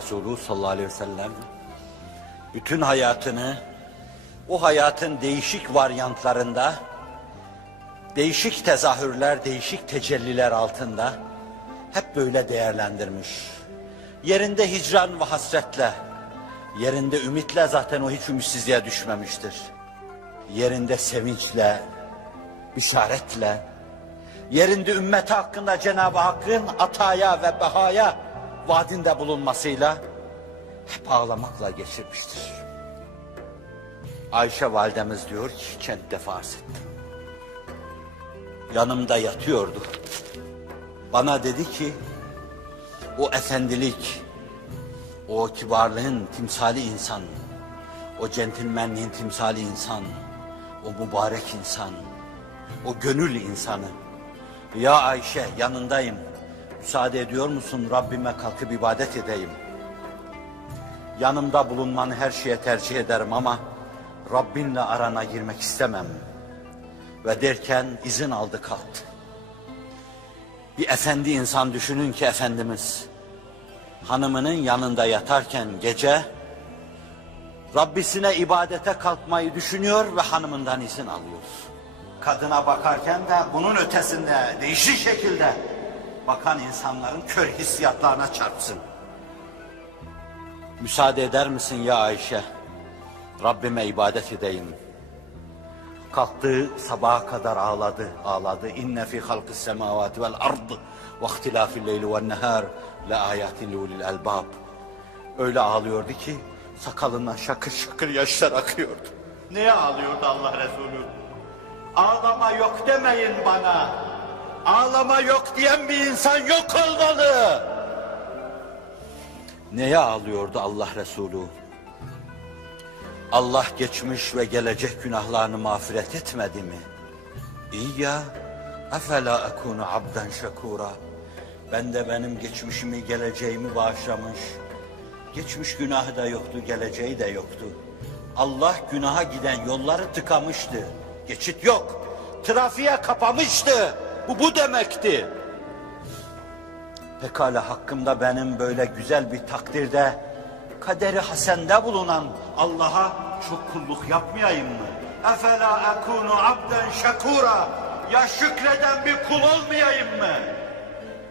Resulü sallallahu aleyhi ve sellem bütün hayatını o hayatın değişik varyantlarında, değişik tezahürler, değişik tecelliler altında hep böyle değerlendirmiş. Yerinde hicran ve hasretle, yerinde ümitle, zaten o hiç ümitsizliğe düşmemiştir. Yerinde sevinçle, işaretle, yerinde ümmeti hakkında Cenab-ı Hakk'ın ataya ve behaya vaadinde bulunmasıyla hep ağlamakla geçirmiştir. Ayşe validemiz diyor ki, kentte farz ettim. Yanımda yatıyordu. Bana dedi ki, o efendilik, o kibarlığın timsali insan, o centilmenliğin timsali insan, o mübarek insan, o gönül insanı. Ya Ayşe, yanındayım. Müsaade ediyor musun Rabbime kalkıp ibadet edeyim? Yanımda bulunmanı her şeye tercih ederim ama Rabbinle arana girmek istemem. Ve derken izin aldı, kalktı. Bir efendi insan düşünün ki Efendimiz hanımının yanında yatarken gece Rabbisine ibadete kalkmayı düşünüyor ve hanımından izin alıyor. Kadına bakarken de bunun ötesinde değişik şekilde bakan insanların kör hissiyatlarına çarpsın. Müsaade eder misin ya Ayşe? Rabbime ibadet edeyim. Kalktı, sabaha kadar ağladı. İnne fi halqis semavati vel ard ve ihtilafil leyli ven nehar la ayatin liulil albab. Öyle ağlıyordu ki sakalından şakır şakır yaşlar akıyordu. Neye ağlıyordu Allah Resulü? Ağlama yok demeyin bana. Ağlama yok diyen bir insan yok olmalı. Neye ağlıyordu Allah Resulü? Allah geçmiş ve gelecek günahlarını mağfiret etmedi mi? İyi ya, efela ekunu abden şekura. Ben de benim geçmişimi, geleceğimi bağışlamış. Geçmiş günahı da yoktu, geleceği de yoktu. Allah günaha giden yolları tıkamıştı. Geçit yok. Trafiğe kapamıştı. Bu demekti. Pekala hakkımda benim böyle güzel bir takdirde, kaderi hasende bulunan Allah'a çok kulluk yapmayayım mı? Efela ekunu abden şekura. Ya şükreden bir kul olmayayım mı?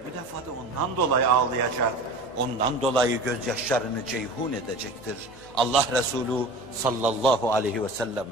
Bu defa da ondan dolayı ağlayacak. Ondan dolayı gözyaşlarını ceyhun edecektir. Allah Resulü sallallahu aleyhi ve sellem.